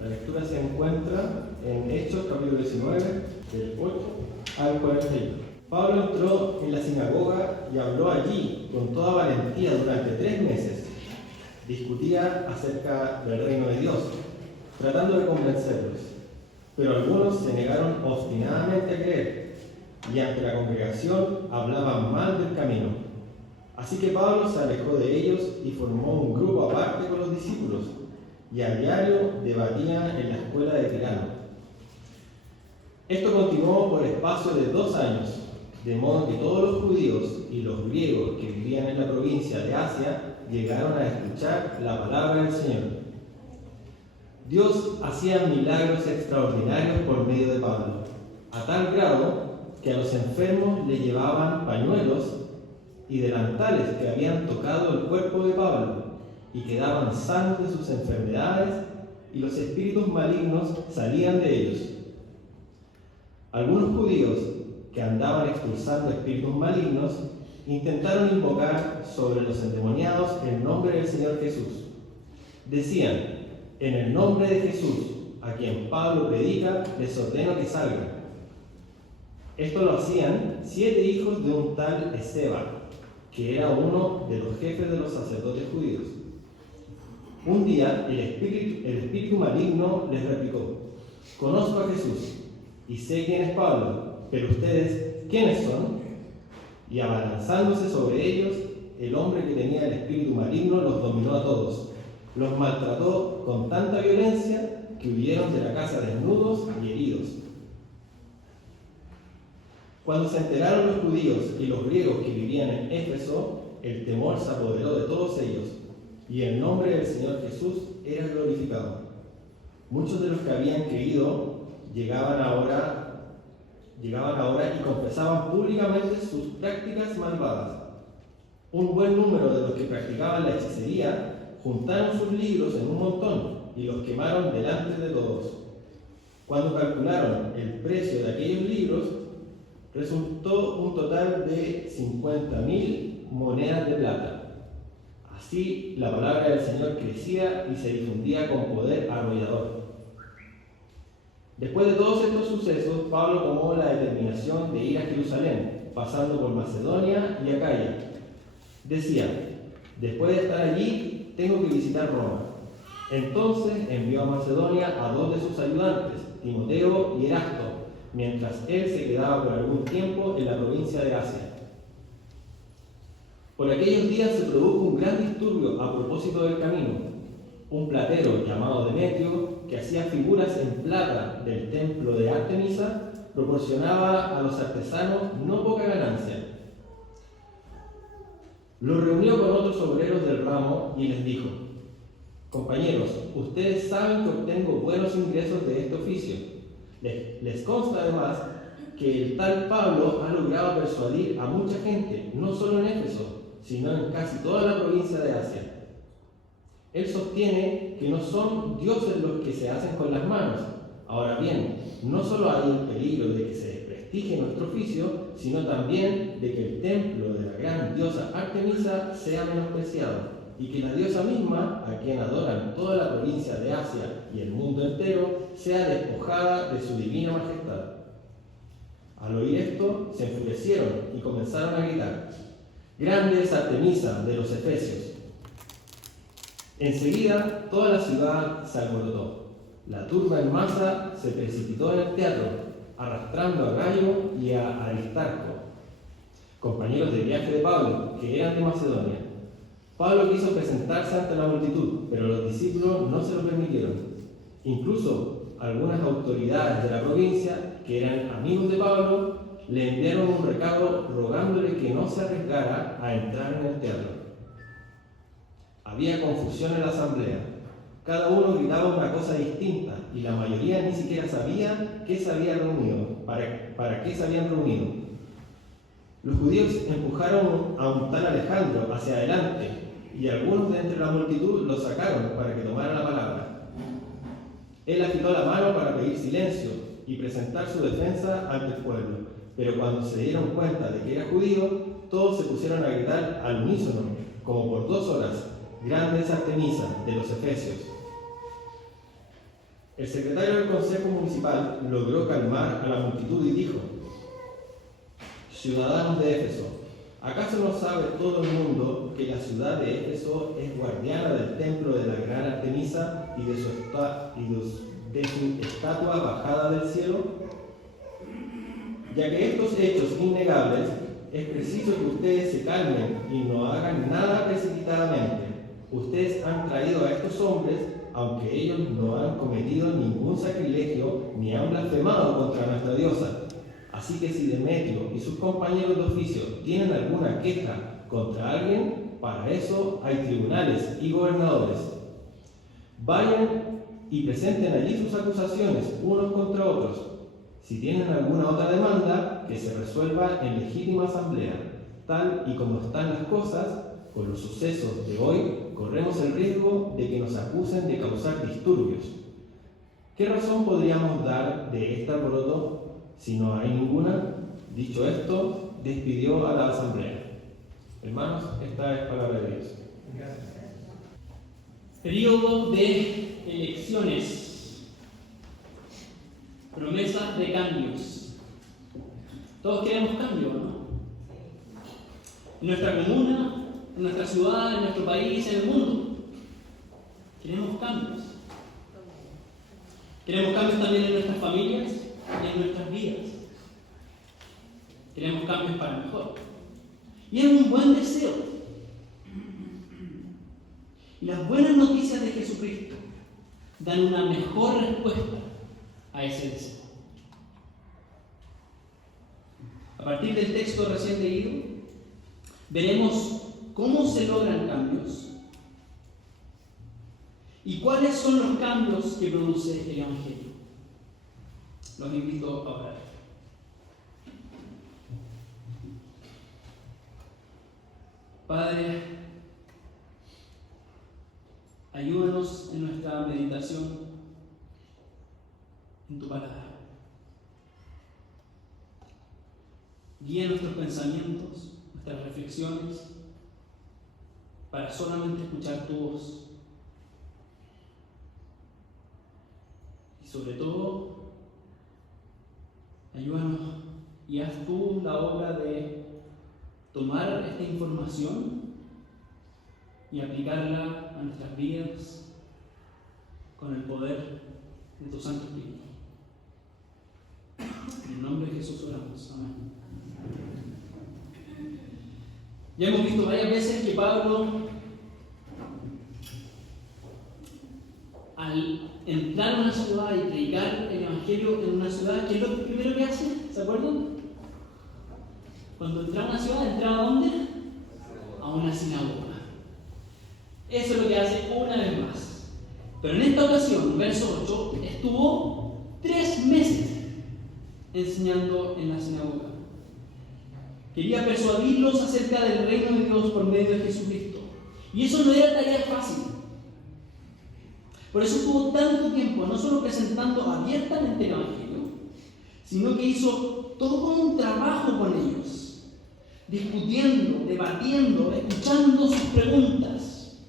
La lectura se encuentra en Hechos capítulo 19, del 8 al 41. Pablo entró en la sinagoga y habló allí con toda valentía durante 3 meses. Discutía acerca del reino de Dios, tratando de convencerlos. Pero algunos se negaron obstinadamente a creer y ante la congregación hablaban mal del camino. Así que Pablo se alejó de ellos y formó un grupo aparte con los discípulos, y a diario debatían en la escuela de Tirano. Esto continuó por espacio de 2 años, de modo que todos los judíos y los griegos que vivían en la provincia de Asia llegaron a escuchar la palabra del Señor. Dios hacía milagros extraordinarios por medio de Pablo, a tal grado que a los enfermos le llevaban pañuelos y delantales que habían tocado el cuerpo de Pablo y quedaban sanos de sus enfermedades, y los espíritus malignos salían de ellos. Algunos judíos que andaban expulsando espíritus malignos intentaron invocar sobre los endemoniados el nombre del Señor Jesús. Decían: en el nombre de Jesús, a quien Pablo predica, les ordeno que salgan. Esto lo hacían 7 hijos de un tal Esceva, que era uno de los jefes de los sacerdotes judíos. Un día el espíritu maligno les replicó: conozco a Jesús y sé quién es Pablo, pero ustedes, ¿quiénes son? Y abalanzándose sobre ellos, el hombre que tenía el espíritu maligno los dominó a todos. Los maltrató con tanta violencia que huyeron de la casa desnudos y heridos. Cuando se enteraron los judíos y los griegos que vivían en Éfeso, el temor se apoderó de todos ellos, y el nombre del Señor Jesús era glorificado. Muchos de los que habían creído llegaban ahora y confesaban públicamente sus prácticas malvadas. Un buen número de los que practicaban la hechicería juntaron sus libros en un montón y los quemaron delante de todos. Cuando calcularon el precio de aquellos libros, resultó un total de 50.000 monedas de plata. Así la palabra del Señor crecía y se difundía con poder arrollador. Después de todos estos sucesos, Pablo tomó la determinación de ir a Jerusalén, pasando por Macedonia y Acaya. Decía: después de estar allí, tengo que visitar Roma. Entonces envió a Macedonia a 2 de sus ayudantes, Timoteo y Erasto, mientras él se quedaba por algún tiempo en la provincia de Asia. Por aquellos días se produjo un gran disturbio a propósito del camino. Un platero llamado Demetrio, que hacía figuras en plata del templo de Artemisa, proporcionaba a los artesanos no poca ganancia. Los reunió con otros obreros del ramo y les dijo: compañeros, ustedes saben que obtengo buenos ingresos de este oficio. Les consta además que el tal Pablo ha logrado persuadir a mucha gente, no solo en Éfeso, sino en casi toda la provincia de Asia. Él sostiene que no son dioses los que se hacen con las manos. Ahora bien, no solo hay el peligro de que se desprestigie nuestro oficio, sino también de que el templo de la gran diosa Artemisa sea menospreciado, y que la diosa misma, a quien adoran toda la provincia de Asia y el mundo entero, sea despojada de su divina majestad. Al oír esto, se enfurecieron y comenzaron a gritar: ¡grande es Artemisa de los Efesios! Enseguida, toda la ciudad se alborotó. La turba en masa se precipitó en el teatro, arrastrando a Gayo y a Aristarco, compañeros de viaje de Pablo, que eran de Macedonia. Pablo quiso presentarse ante la multitud, pero los discípulos no se lo permitieron. Incluso algunas autoridades de la provincia, que eran amigos de Pablo, le enviaron un recado rogándole que no se arriesgara a entrar en el teatro. Había confusión en la asamblea. Cada uno gritaba una cosa distinta y la mayoría ni siquiera sabía qué se había reunido, para qué se habían reunido. Los judíos empujaron a un tal Alejandro hacia adelante y algunos de entre la multitud lo sacaron para que tomara la palabra. Él agitó la mano para pedir silencio y presentar su defensa ante el pueblo, pero cuando se dieron cuenta de que era judío, todos se pusieron a gritar al unísono, como por 2 horas: ¡grande es Artemisa de los Efesios! El secretario del Consejo Municipal logró calmar a la multitud y dijo: ciudadanos de Éfeso, ¿acaso no sabe todo el mundo que la ciudad de Éfeso es guardiana del templo de la gran Artemisa y de su estatua bajada del cielo? Ya que estos hechos innegables, es preciso que ustedes se calmen y no hagan nada precipitadamente. Ustedes han traído a estos hombres, aunque ellos no han cometido ningún sacrilegio ni han blasfemado contra nuestra diosa. Así que si Demetrio y sus compañeros de oficio tienen alguna queja contra alguien, para eso hay tribunales y gobernadores. Vayan y presenten allí sus acusaciones unos contra otros. Si tienen alguna otra demanda, que se resuelva en legítima asamblea. Tal y como están las cosas, con los sucesos de hoy, corremos el riesgo de que nos acusen de causar disturbios. ¿Qué razón podríamos dar de este alboroto si no hay ninguna? Dicho esto, despidió a la asamblea. Hermanos, esta es palabra de Dios. Gracias. Periodo de elecciones. Promesas de cambios. Todos queremos cambio, ¿no? En nuestra comuna, en nuestra ciudad, en nuestro país, en el mundo. Queremos cambios. Queremos cambios también en nuestras familias y en nuestras vidas. Queremos cambios para mejor. Y es un buen deseo. Y las buenas noticias de Jesucristo dan una mejor respuesta a ese deseo. A partir del texto recién leído, veremos cómo se logran cambios y cuáles son los cambios que produce el Evangelio. Los invito a orar. Padre, ayúdanos en nuestra meditación en tu palabra. Guía nuestros pensamientos, nuestras reflexiones, para solamente escuchar tu voz. Y sobre todo, ayúdanos y haz tú la obra de tomar esta información y aplicarla a nuestras vidas con el poder de tu Santo Espíritu. En el nombre de Jesús oramos. Amén. Ya hemos visto varias veces que Pablo, al entrar a una ciudad y predicar el Evangelio en una ciudad, ¿qué es lo primero que hace? ¿Se acuerdan? Cuando entraba a una ciudad, ¿entraba a dónde? A una sinagoga. Eso es lo que hace una vez más. Pero en esta ocasión, verso 8, estuvo 3 meses enseñando en la sinagoga. Quería persuadirlos acerca del reino de Dios por medio de Jesucristo. Y eso no era tarea fácil. Por eso estuvo tanto tiempo, no solo presentando abiertamente el Evangelio, sino que hizo todo un trabajo con ellos, discutiendo, debatiendo, escuchando sus preguntas,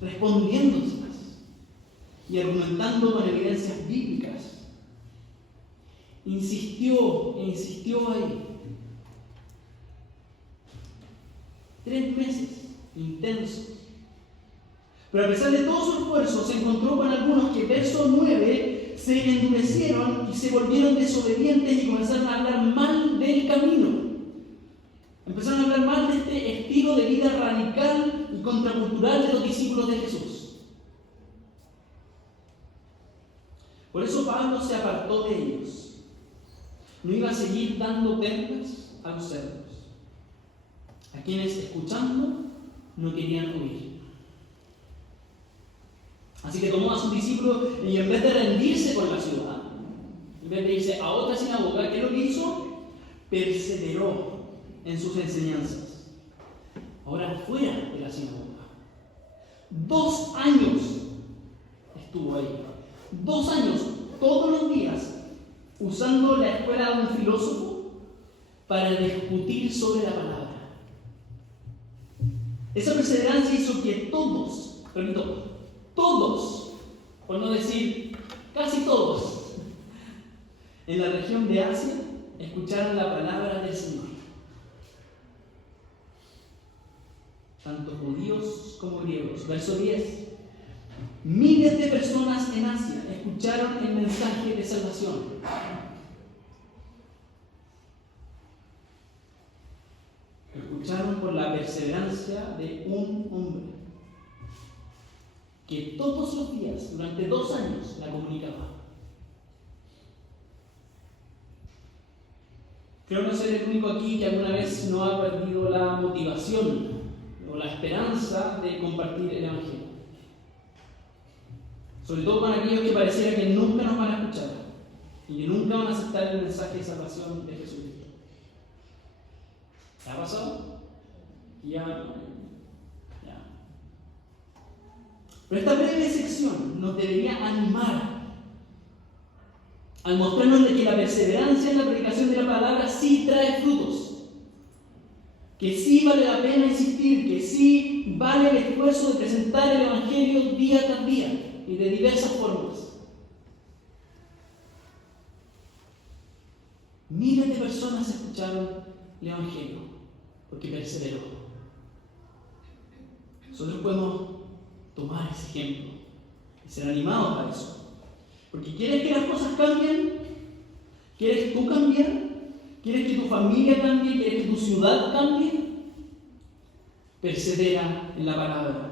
respondiéndoselas y argumentando con evidencias bíblicas. Insistió e insistió ahí. 3 meses intensos. Pero a pesar de todo su esfuerzo, se encontró con algunos que, verso 9, se endurecieron y se volvieron desobedientes y comenzaron a hablar mal del camino. Empezaron a hablar mal de este estilo de vida radical y contracultural de los discípulos de Jesús. Por eso Pablo se apartó de ellos. No iba a seguir dando perlas a los cerdos, a quienes escuchando no querían oír. Así que tomó a sus discípulos y en vez de rendirse con la ciudad, en vez de irse a otra sinagoga, ¿qué es lo que hizo? Perseveró en sus enseñanzas. Ahora fuera de la sinagoga. 2 años estuvo ahí. 2 años, todos los días, usando la escuela de un filósofo para discutir sobre la palabra. Esa perseverancia hizo que todos, repito, todos, por no decir casi en la región de Asia escucharon la palabra del Señor. Tanto judíos como griegos. Verso 10. Miles de personas en Asia escucharon el mensaje de salvación. Escucharon por la perseverancia de un hombre que todos los días, durante 2 años, la comunicaba. Creo no ser el único aquí que alguna vez no ha perdido la motivación o la esperanza de compartir el Evangelio. Sobre todo para aquellos que pareciera que nunca nos van a escuchar y que nunca van a aceptar el mensaje de salvación de Jesucristo. ¿Te ha pasado? Ya. Pero esta breve sección nos debería animar al mostrarnos de que la perseverancia en la predicación de la palabra sí trae frutos, que sí vale la pena insistir, que sí vale el esfuerzo de presentar el Evangelio día tras día y de diversas formas. Miles de personas escucharon el Evangelio porque perseveró. Nosotros podemos tomar ese ejemplo y ser animados para eso. Porque ¿quieres que las cosas cambien? ¿Quieres tú cambiar? ¿Quieres que tu familia cambie? ¿Quieres que tu ciudad cambie? Persevera en la palabra.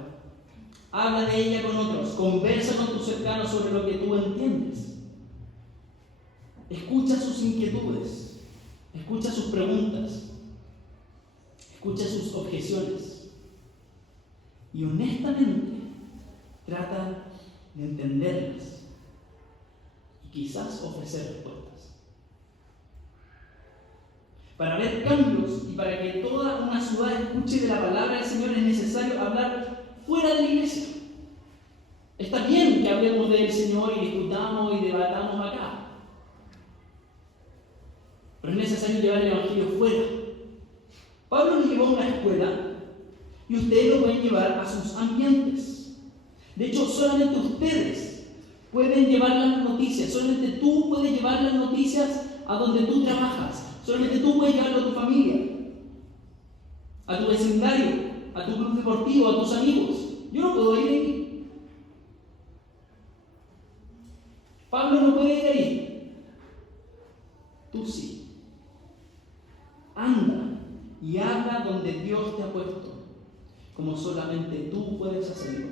Habla de ella con otros. Conversa con tus cercanos sobre lo que tú entiendes. Escucha sus inquietudes. Escucha sus preguntas. Escucha sus objeciones. Y honestamente trata de entenderlas. Y quizás ofrecer respuestas. Para ver cambios y para que toda una ciudad escuche de la palabra del Señor es necesario hablar fuera de la iglesia. Está bien que hablemos del Señor y discutamos y debatamos acá, pero es necesario llevar el Evangelio fuera. Pablo lo llevó a una escuela y ustedes lo pueden llevar a sus ambientes. De hecho, solamente ustedes pueden llevar las noticias, solamente tú puedes llevar las noticias a donde tú trabajas, solamente tú puedes llevarlo a tu familia, a tu vecindario, a tu club deportivo, a tus amigos. Yo no puedo ir ahí. Pablo no puede ir ahí. Tú sí. Anda y habla donde Dios te ha puesto, como solamente tú puedes hacerlo.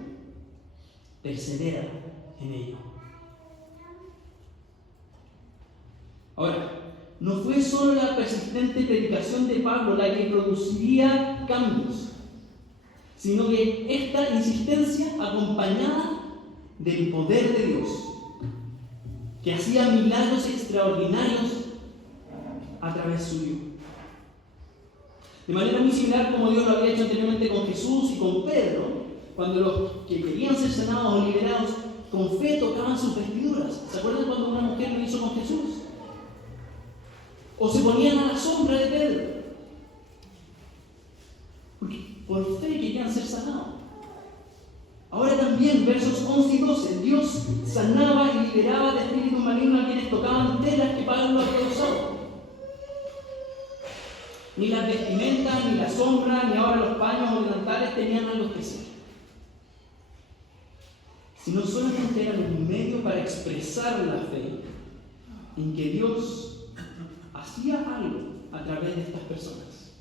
Persevera en ello. Ahora, no fue solo la persistente predicación de Pablo la que produciría cambios, sino que esta insistencia acompañada del poder de Dios, que hacía milagros extraordinarios a través suyo. De manera muy similar como Dios lo había hecho anteriormente con Jesús y con Pedro, cuando los que querían ser sanados o liberados con fe tocaban sus vestiduras. ¿Se acuerdan cuando una mujer lo hizo con Jesús? O se ponían a la sombra de Pedro, porque por fe querían ser sanados. Ahora también, versos 11 y 12, Dios sanaba y liberaba de espíritus malignos a quienes tocaban telas que Pablo había usado. Ni las vestimentas, ni la sombra, ni ahora los paños o delantales tenían algo especial, sino solamente eran un medio para expresar la fe en que Dios hacía algo a través de estas personas.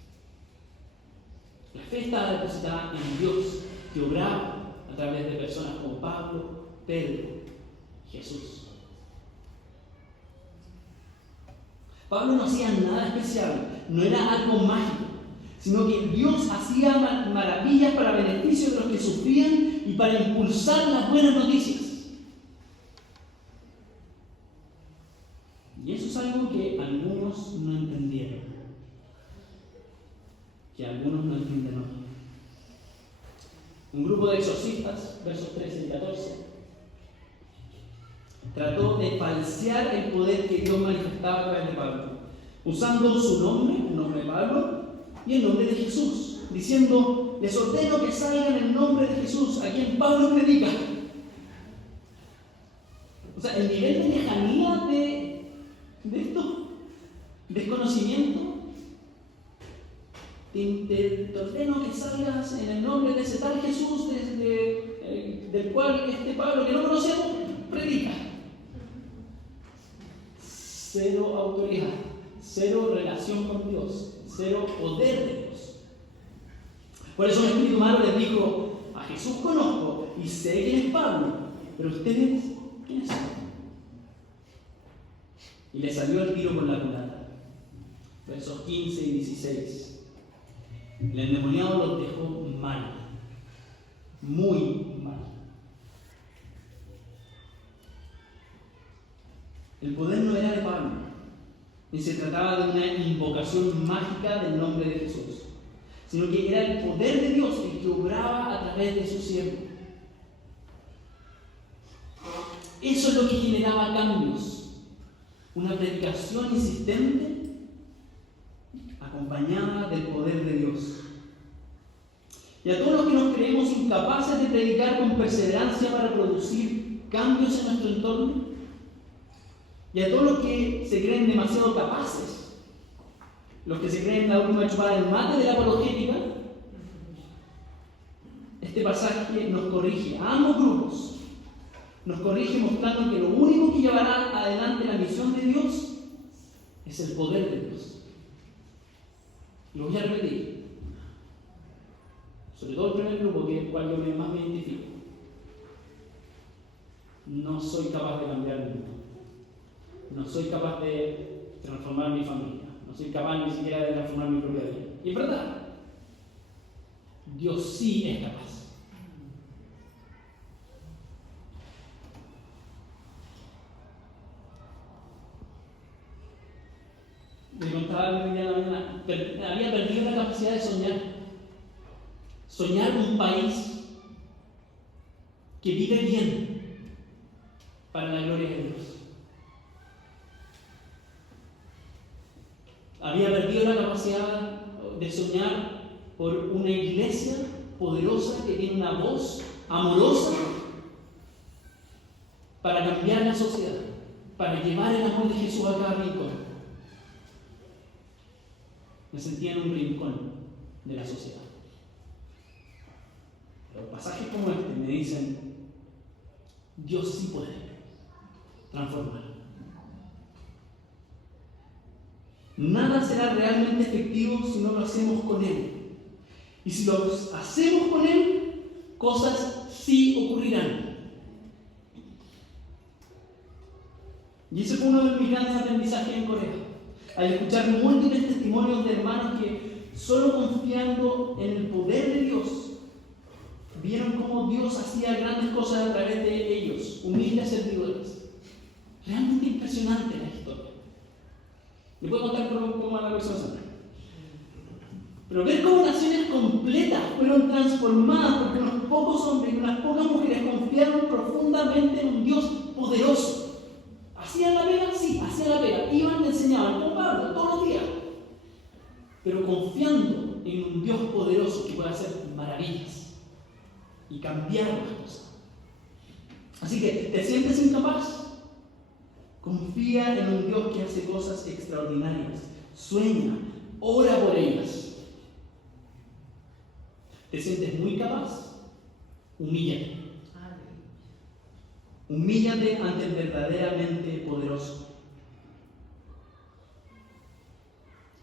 La fe estaba depositada en Dios, que obraba a través de personas como Pablo, Pedro, Jesús. Pablo no hacía nada especial, no era algo mágico, sino que Dios hacía maravillas para beneficio de los que sufrían y para impulsar las buenas noticias. Y eso es algo que algunos no entendieron, que algunos no entienden hoy. Un grupo de exorcistas, versos 13 y 14, trató de falsear el poder que Dios manifestaba a través de Pablo, usando su nombre, el nombre de Pablo, y el nombre de Jesús, diciendo: les ordeno que salgan en el nombre de Jesús, a quien Pablo predica. O sea, el nivel de lejanía de esto? ¿Desconocimiento? Te ordeno que salgas en el nombre de ese tal Jesús del cual Pablo, que no conocemos, predica. Cero autoridad, cero relación con Dios, cero poder de Dios. Por eso el espíritu malo les dijo: a Jesús conozco y sé quién es Pablo, pero ustedes, ¿quiénes son? Y le salió el tiro por la culata. Versos 15 y 16. El endemoniado los dejó mal, muy mal. El poder no era de Pablo, ni se trataba de una invocación mágica del nombre de Jesús, sino que era el poder de Dios el que obraba a través de su siervo. Eso es lo que generaba cambios. Una predicación insistente acompañada del poder de Dios. Y a todos los que nos creemos incapaces de predicar con perseverancia para producir cambios en nuestro entorno, y a todos los que se creen demasiado capaces, los que se creen la última chupada del mate de la apologética, este pasaje nos corrige a ambos grupos. Nos corrige mostrando que lo único que llevará adelante la misión de Dios es el poder de Dios. Lo voy a repetir, sobre todo el primer grupo, que es el cual yo más me identifico. No soy capaz de cambiar el mundo, no soy capaz de transformar mi familia, no soy capaz ni siquiera de transformar mi propia vida. Y es verdad, Dios sí es capaz. Me contaba el día de la mañana, había perdido la capacidad de soñar. Soñar un país que vive bien para la gloria de Dios. Había perdido la capacidad de soñar por una iglesia poderosa que tiene una voz amorosa para cambiar la sociedad, para llevar el amor de Jesús a cada rincón. Me sentía en un rincón de la sociedad. Pero pasajes como este me dicen: Dios sí puede transformar. Nada será realmente efectivo si no lo hacemos con Él. Y si lo hacemos con Él, cosas sí ocurrirán. Y ese fue uno de mis grandes aprendizajes en Corea. Al escuchar múltiples testimonios de hermanos que, solo confiando en el poder de Dios, vieron cómo Dios hacía grandes cosas a través de ellos, humildes servidores. Realmente impresionante la historia. Le puedo contar cómo la persona santa. Pero ver cómo naciones completas fueron transformadas porque unos pocos hombres y unas pocas mujeres confiaron profundamente en un Dios poderoso. ¿Hacían la pega? Sí, hacían la pega. Iban y enseñaban con Pablo todos los días. Pero confiando en un Dios poderoso que puede hacer maravillas y cambiar las cosas. Así que, ¿te sientes incapaz? Confía en un Dios que hace cosas extraordinarias. Sueña, ora por ellas. ¿Te sientes muy capaz? Humíllate. Humíllate ante el verdaderamente poderoso.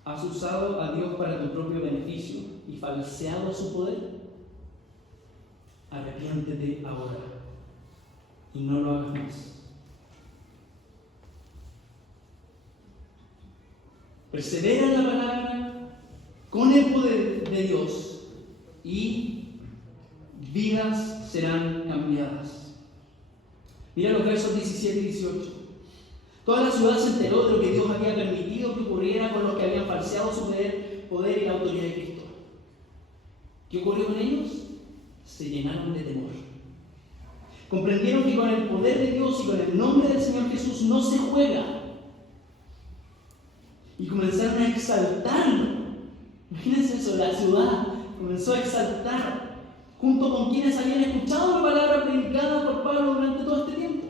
¿Has usado a Dios para tu propio beneficio y falseado su poder? Arrepiéntete ahora y no lo hagas más. Persevera en la palabra con el poder de Dios y vidas serán cambiadas. Mira los versos 17 y 18. Toda la ciudad se enteró de lo que Dios había permitido que ocurriera con los que habían falseado su poder y la autoridad de Cristo. ¿Qué ocurrió con ellos? Se llenaron de temor. Comprendieron que con el poder de Dios y con el nombre del Señor Jesús no se juega. Y comenzaron a exaltarlo. Imagínense eso, la ciudad comenzó a exaltar junto con quienes habían escuchado la palabra predicada por Pablo durante todo este tiempo.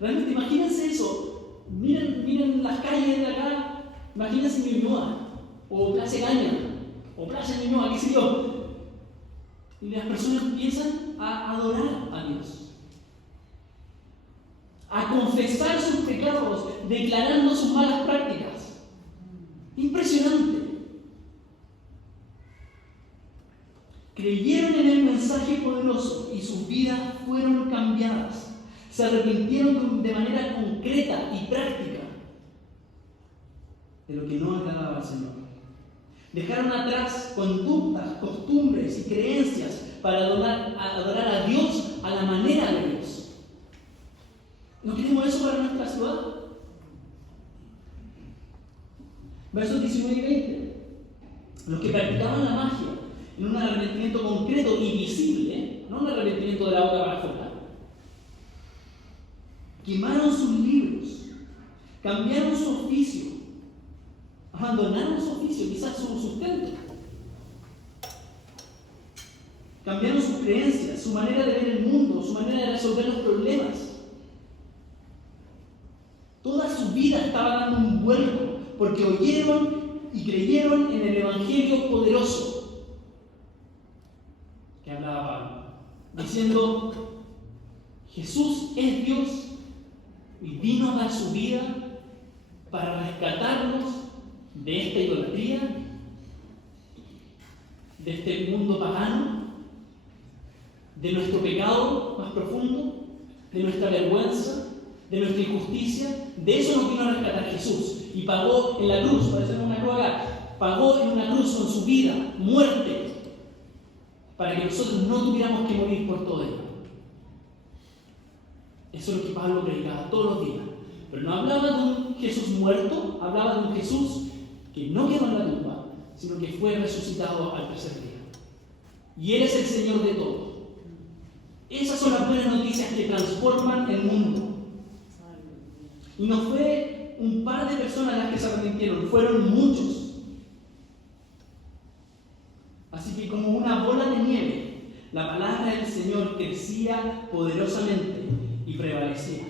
Realmente imagínense eso. Miren las calles de acá. Imagínense Ñuñoa, o Plaza Gaña, o Plaza Ñuñoa, qué sé yo. Y las personas empiezan a adorar a Dios, a confesar sus pecados, declarando sus malas prácticas. Impresionante. Creyeron en el mensaje poderoso y sus vidas fueron cambiadas. Se arrepintieron de manera concreta y práctica de lo que no agradaba al Señor. Dejaron atrás conductas, costumbres y creencias para adorar a Dios a la manera de Dios. ¿No queremos eso para nuestra ciudad? Versos 19 y 20. Los que practicaban la magia en un arrepentimiento concreto y visible, no un arrepentimiento de la boca para afuera, quemaron sus libros, cambiaron su oficio, abandonaron su oficio, quizás su sustento, cambiaron sus creencias, su manera de ver el mundo, su manera de resolver los problemas. Toda su vida estaba dando un vuelco porque oyeron y creyeron en el Evangelio poderoso que hablaba Pablo, diciendo: Jesús es Dios y vino a dar su vida para rescatarnos de esta idolatría, de este mundo pagano, de nuestro pecado más profundo, de nuestra vergüenza, de nuestra injusticia. De eso nos vino a rescatar Jesús y pagó en la cruz, parece una cruz acá, pagó en una cruz con su vida, muerte, para que nosotros no tuviéramos que morir por todo ello. Eso es lo que Pablo predicaba todos los días. Pero no hablaba de un Jesús muerto, hablaba de un Jesús que no quedó en la tumba, sino que fue resucitado al tercer día. Y Él es el Señor de todo. Esas son las buenas noticias que transforman el mundo. Y no fue un par de personas las que se arrepintieron, fueron muchos. Así que como una bola de nieve, la palabra del Señor crecía poderosamente y prevalecía.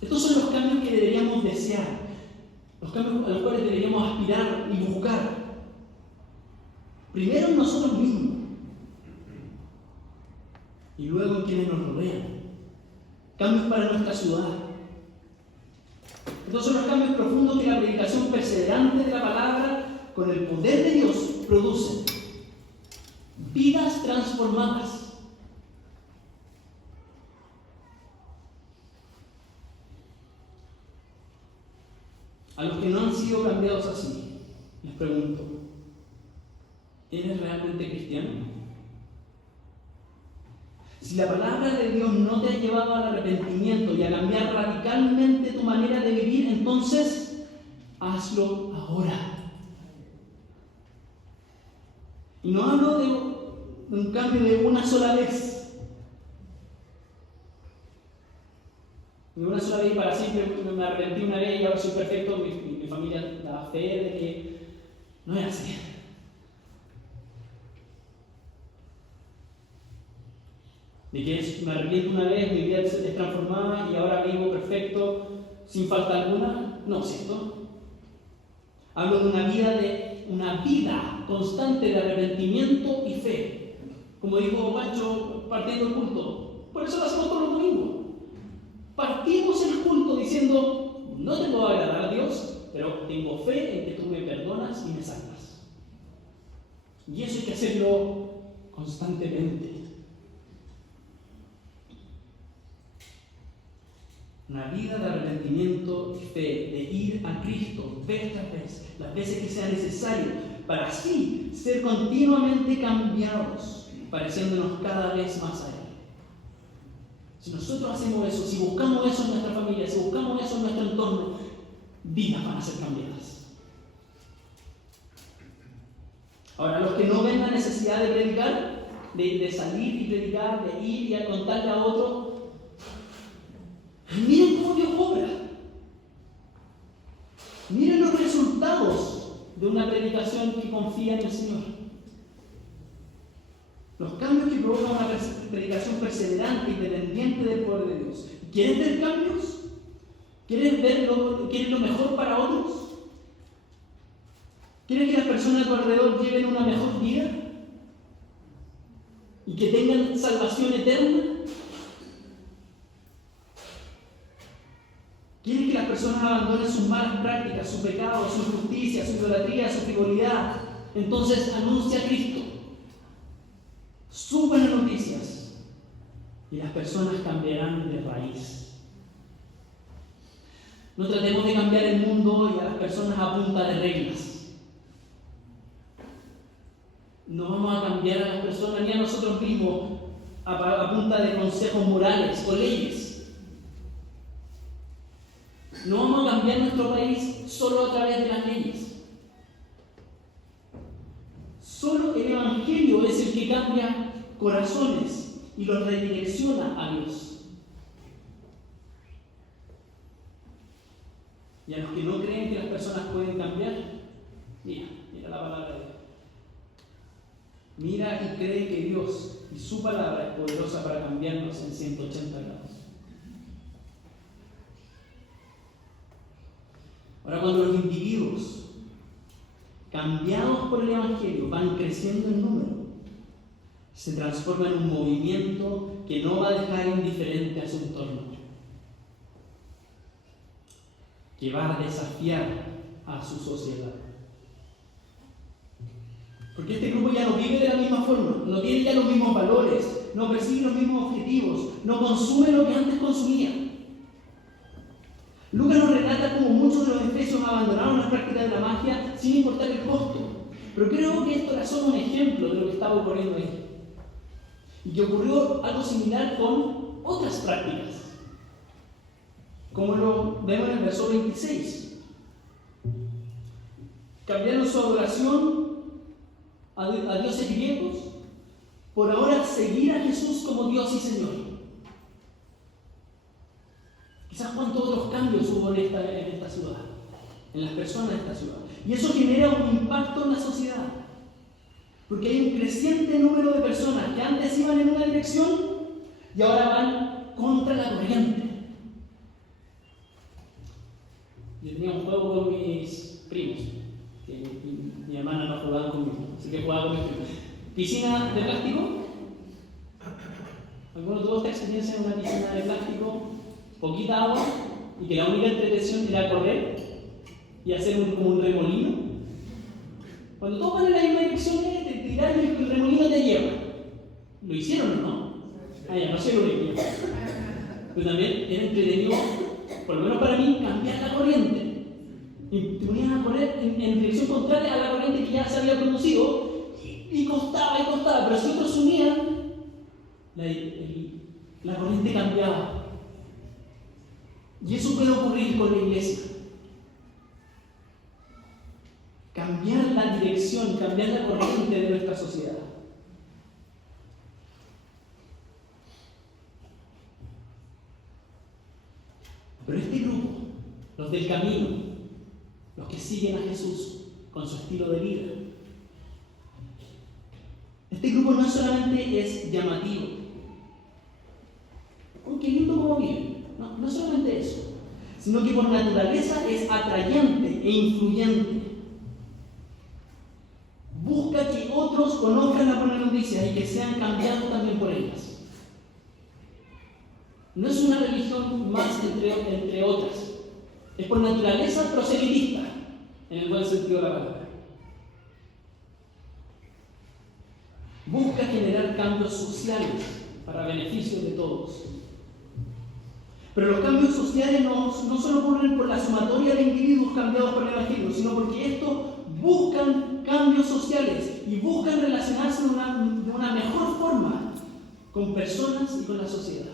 Estos son los cambios que deberíamos desear, los cambios a los cuales deberíamos aspirar y buscar. Primero en nosotros mismos y luego en quienes nos rodean. Cambios para nuestra ciudad. Estos son los cambios profundos que la predicación perseverante de la palabra con el poder de Dios produce. Vidas transformadas. A los que no han sido cambiados así, les pregunto: ¿eres realmente cristiano? Si la palabra de Dios no te ha llevado al arrepentimiento y a cambiar radicalmente tu manera de vivir, entonces hazlo ahora. Y no hablo de un cambio de una sola vez. De una sola vez y para siempre. Me arrepentí una vez y ahora soy perfecto. Mi familia da fe de que no es así. De que me arrepiento una vez, mi vida se transformaba y ahora vivo perfecto, sin falta alguna. No, ¿cierto? Hablo de una vida constante de arrepentimiento y fe. Como dijo Pancho partiendo el culto. Por eso lo hacemos todos los domingos. Partimos el culto diciendo: no te puedo agradar a Dios, pero tengo fe en que tú me perdonas y me salvas. Y eso hay que hacerlo constantemente. Una vida de arrepentimiento y fe, de ir a Cristo vez tras vez, las veces que sea necesario, para así ser continuamente cambiados, pareciéndonos cada vez más a Él. Si nosotros hacemos eso, si buscamos eso en nuestra familia, si buscamos eso en nuestro entorno, vidas van a ser cambiadas. Ahora, los que no ven la necesidad de predicar, de salir y predicar, de ir y a contarle a otros, miren cómo Dios obra. Miren los resultados de una predicación que confía en el Señor. Los cambios que provoca una predicación perseverante perseverante y dependiente del poder de Dios. ¿Quieres ver cambios? ¿Quieres lo mejor para otros? ¿Quieres que las personas a tu alrededor lleven una mejor vida? ¿Y que tengan salvación eterna? ¿Quieres que las personas abandonen sus malas prácticas, su pecado, su injusticia, su idolatría, su frivolidad? Entonces anuncia a Cristo. Sus buenas noticias. Y las personas cambiarán de raíz. No tratemos de cambiar el mundo y a las personas a punta de reglas. No vamos a cambiar a las personas ni a nosotros mismos a punta de consejos morales o leyes. No vamos a cambiar nuestro país solo a través de las leyes. Solo el Evangelio es el que cambia corazones y los redirecciona a Dios. Y a los que no creen que las personas pueden cambiar, mira la palabra de Dios. Mira y cree que Dios y su palabra es poderosa para cambiarnos en 180 grados. Ahora, cuando los individuos cambiados por el Evangelio van creciendo en número, se transforma en un movimiento que no va a dejar indiferente a su entorno, que va a desafiar a su sociedad. Porque este grupo ya no vive de la misma forma, no tiene ya los mismos valores, no persigue los mismos objetivos, no consume lo que antes consumía. Lucas nos relata cómo muchos de los efesios abandonaron las prácticas de la magia sin importar el costo. Pero creo que esto era solo un ejemplo de lo que estaba ocurriendo ahí. Y que ocurrió algo similar con otras prácticas, como lo vemos en el verso 26. Cambiaron su adoración a dioses griegos por ahora seguir a Jesús como Dios y Señor. Quizás cuántos otros cambios hubo en esta ciudad, en las personas de esta ciudad. Y eso genera un impacto en la sociedad. Porque hay un creciente número de personas que antes iban en una dirección y ahora van contra la corriente. Yo tenía un juego con mis primos, que mi hermana no jugaba conmigo, así que jugaba con mis primos. Piscina de plástico. ¿Alguno tuvo esta experiencia en una piscina de plástico? Poquita agua y que la única entretención era correr y hacer como un remolino. Cuando todos van en la misma dirección, te tiras y el remolino te lleva. ¿Lo hicieron o no? Ya, no sé lo que hicieron. Pero también era entretenido, por lo menos para mí, cambiar la corriente. Y te ponías a correr en dirección contraria a la corriente que ya se había producido y costaba, pero si otros se unían, la corriente cambiaba. Y eso puede ocurrir con la iglesia. Cambiar la dirección, cambiar la corriente de nuestra sociedad. Pero este grupo, los del camino, los que siguen a Jesús con su estilo de vida, este grupo no solamente es llamativo. ¡Oh, qué lindo cómo viven! No solamente eso, sino que por naturaleza es atrayente e influyente. Busca que otros conozcan las buenas noticias y que sean cambiados también por ellas. No es una religión más entre otras. Es por naturaleza proselitista, en el buen sentido de la palabra. Busca generar cambios sociales para beneficio de todos. Pero los cambios sociales no solo ocurren por la sumatoria de individuos cambiados por el Evangelio, sino porque estos buscan cambios sociales y buscan relacionarse de una mejor forma con personas y con la sociedad.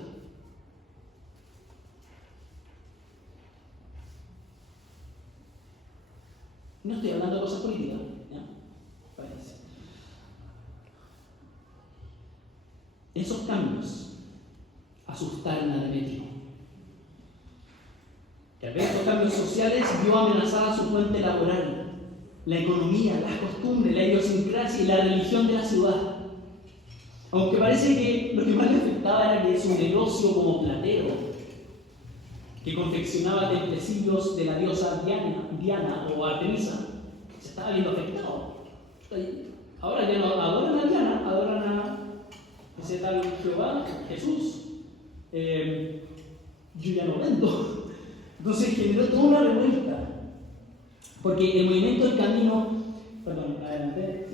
No estoy hablando de cosas políticas, ¿ya? Parece. Esos cambios asustaron a Demetrio, que al ver estos cambios sociales vio amenazada su fuente laboral, la economía, las costumbres, la idiosincrasia y la religión de la ciudad. Aunque parece que lo que más le afectaba era que su negocio como platero, que confeccionaba templecillos de la diosa Diana o Artemisa, se estaba viendo afectado. Ahora ya no adoran a Diana, adoran a ese tal Jehová, Jesús. Yo ya no vendo. Entonces generó toda una revuelta. Porque el movimiento del camino, adelante.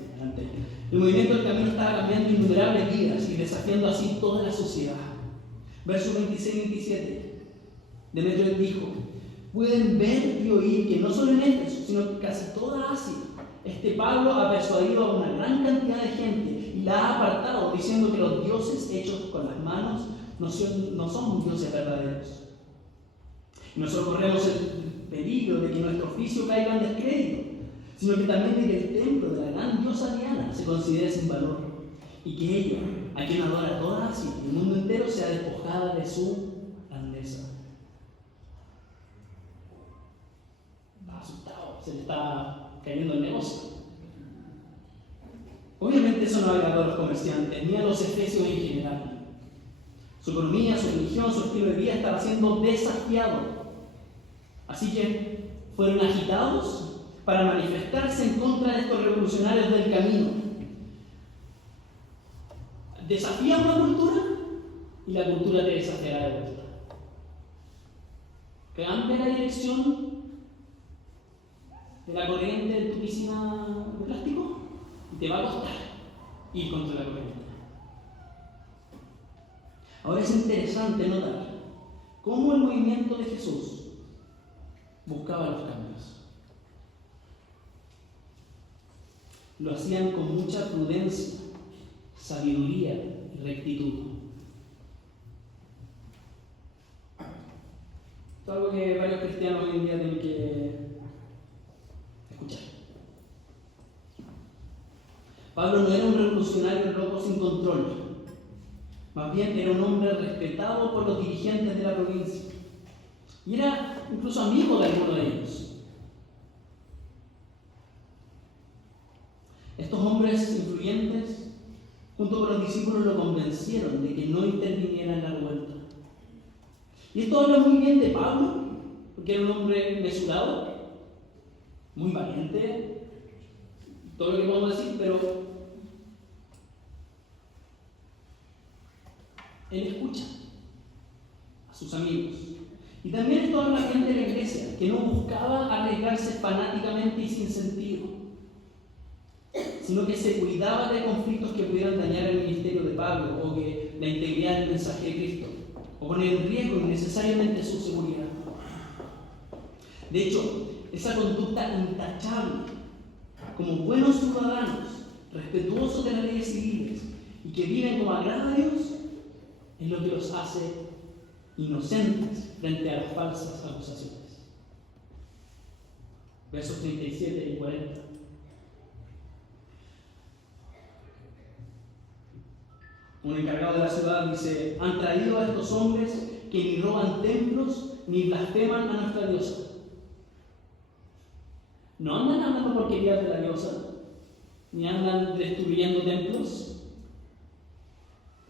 El movimiento del camino estaba cambiando innumerables vidas y desafiando así toda la sociedad. Versos 26-27. Demetrio dijo: pueden ver y oír que no solo en Éfeso, sino en casi toda Asia, Pablo ha persuadido a una gran cantidad de gente y la ha apartado, diciendo que los dioses hechos con las manos no son dioses verdaderos. Y nosotros corremos el peligro de que nuestro oficio caiga en descrédito, sino que también de que el templo de la gran diosa Diana se considere sin valor, y que ella, a quien adora toda Asia y el mundo entero, sea despojada de su grandeza. Está asustado, se le está cayendo el negocio. Obviamente eso no agradó a los comerciantes, ni a los efesios en general. Su economía, su religión, su estilo de vida estaba siendo desafiado. Así que fueron agitados para manifestarse en contra de estos revolucionarios del camino. Desafía una cultura y la cultura te desafiará de vuelta. Cambia la dirección de la corriente de tu piscina de plástico y te va a costar ir contra la corriente. Ahora es interesante notar cómo el movimiento de Jesús buscaba los cambios. Lo hacían con mucha prudencia, sabiduría y rectitud. Esto es algo que varios cristianos hoy en día tienen que escuchar. Pablo no era un revolucionario loco sin control. Más bien era un hombre respetado por los dirigentes de la provincia. Y era incluso amigo de alguno de ellos. Estos hombres influyentes, junto con los discípulos, lo convencieron de que no interviniera en la revuelta. Y esto habla muy bien de Pablo, porque era un hombre mesurado, muy valiente, todo lo que podemos decir, pero él escucha a sus amigos. Y también esto habla bien de la iglesia, que no buscaba arriesgarse fanáticamente y sin sentido, sino que se cuidaba de conflictos que pudieran dañar el ministerio de Pablo o que la integridad del mensaje de Cristo, o poner en riesgo innecesariamente su seguridad. De hecho, esa conducta intachable, como buenos ciudadanos, respetuosos de las leyes civiles y que viven como agrada a Dios, es lo que los hace inocentes frente a las falsas acusaciones. Versos 37 y 40. Un encargado de la ciudad dice: han traído a estos hombres que ni roban templos ni blasfeman a nuestra diosa. No andan hablando porquerías de la diosa, ni andan destruyendo templos,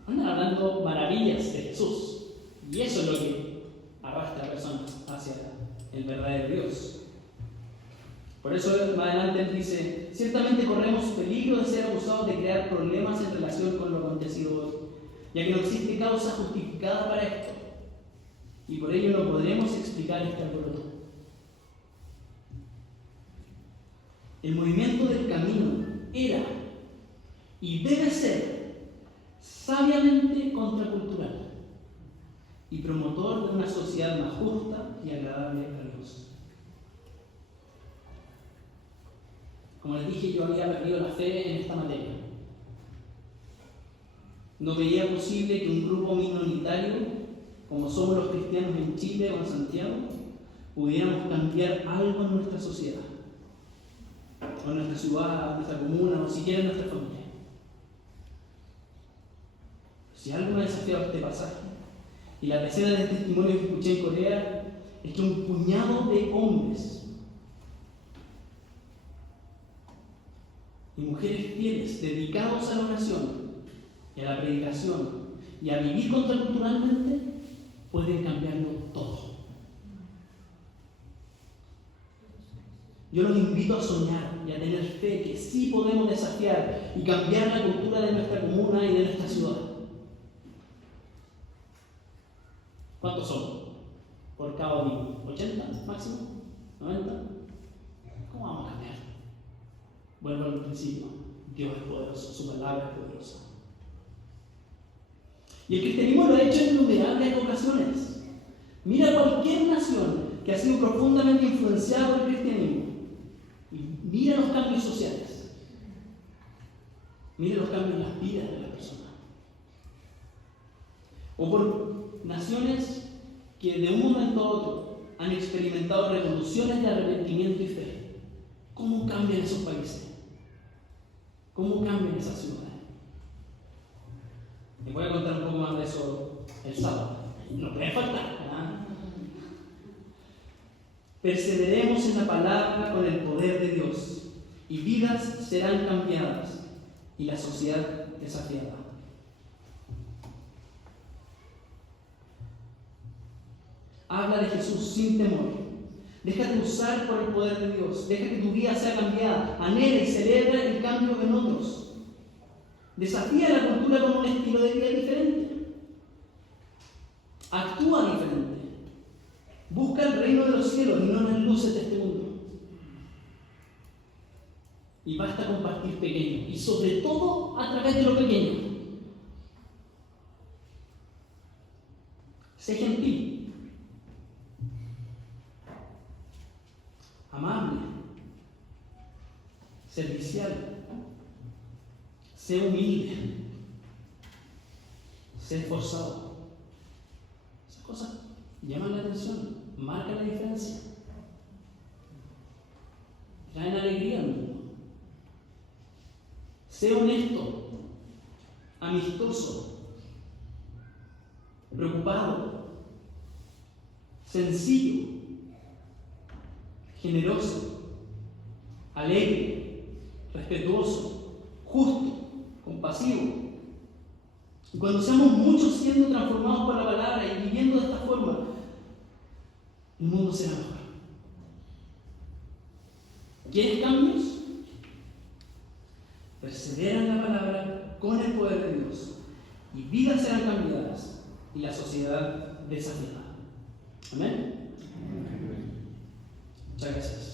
andan hablando maravillas de Jesús. Y eso es lo que arrastra a personas hacia el verdadero Dios. Por eso más adelante él dice: ciertamente corremos peligro de ser acusados de crear problemas en relación con lo acontecido hoy, ya que no existe causa justificada para esto, y por ello no podremos explicar este alboroto. El movimiento del camino era y debe ser sabiamente contracultural y promotor de una sociedad más justa y agradable a Dios. Como les dije, yo había perdido la fe en esta materia. No veía posible que un grupo minoritario, como somos los cristianos en Chile o en Santiago, pudiéramos cambiar algo en nuestra sociedad, o en nuestra ciudad, en nuestra comuna, o siquiera en nuestra familia. Si algo me ha desafiado este pasaje, y la decena de testimonios que escuché en Corea, es que un puñado de hombres y mujeres fieles, dedicados a la oración y a la predicación y a vivir contraculturalmente, pueden cambiarlo todo. Yo los invito a soñar y a tener fe que sí podemos desafiar y cambiar la cultura de nuestra comuna y de nuestra ciudad. ¿Cuántos son? Por cada uno, ¿80 máximo? ¿90? ¿Cómo vamos a cambiar? Vuelvo al principio. Dios es poderoso, su palabra es poderosa. Y el cristianismo lo ha hecho en innumerables ocasiones. Mira cualquier nación que ha sido profundamente influenciada por el cristianismo y mira los cambios sociales. Mira los cambios en las vidas de las personas. O por naciones que de un momento a otro han experimentado revoluciones de arrepentimiento y fe. ¿Cómo cambian esos países? ¿Cómo cambian esas ciudades? Les voy a contar un poco más de eso el sábado. No puede faltar, ¿verdad? Perseveremos en la palabra con el poder de Dios, y vidas serán cambiadas, y la sociedad desafiada. Habla de Jesús sin temor. Déjate usar por el poder de Dios. Deja que tu vida sea cambiada. Anhela y celebra el cambio en otros. Desafía la cultura con un estilo de vida diferente. Actúa diferente. Busca el reino de los cielos y no las luces de este mundo. Y basta compartir pequeño. Y sobre todo a través de lo pequeño. Sé gentil. Amable, servicial, sé humilde, sé esforzado. Esas cosas llaman la atención, marcan la diferencia, traen alegría al mundo. Sé honesto, amistoso, preocupado, sencillo, generoso, alegre, respetuoso, justo, compasivo. Y cuando seamos muchos siendo transformados por la palabra y viviendo de esta forma, el mundo será mejor. ¿Quieres cambios? Persevera en la palabra con el poder de Dios, y vidas serán cambiadas y la sociedad desafiada. Amén. Muchas gracias.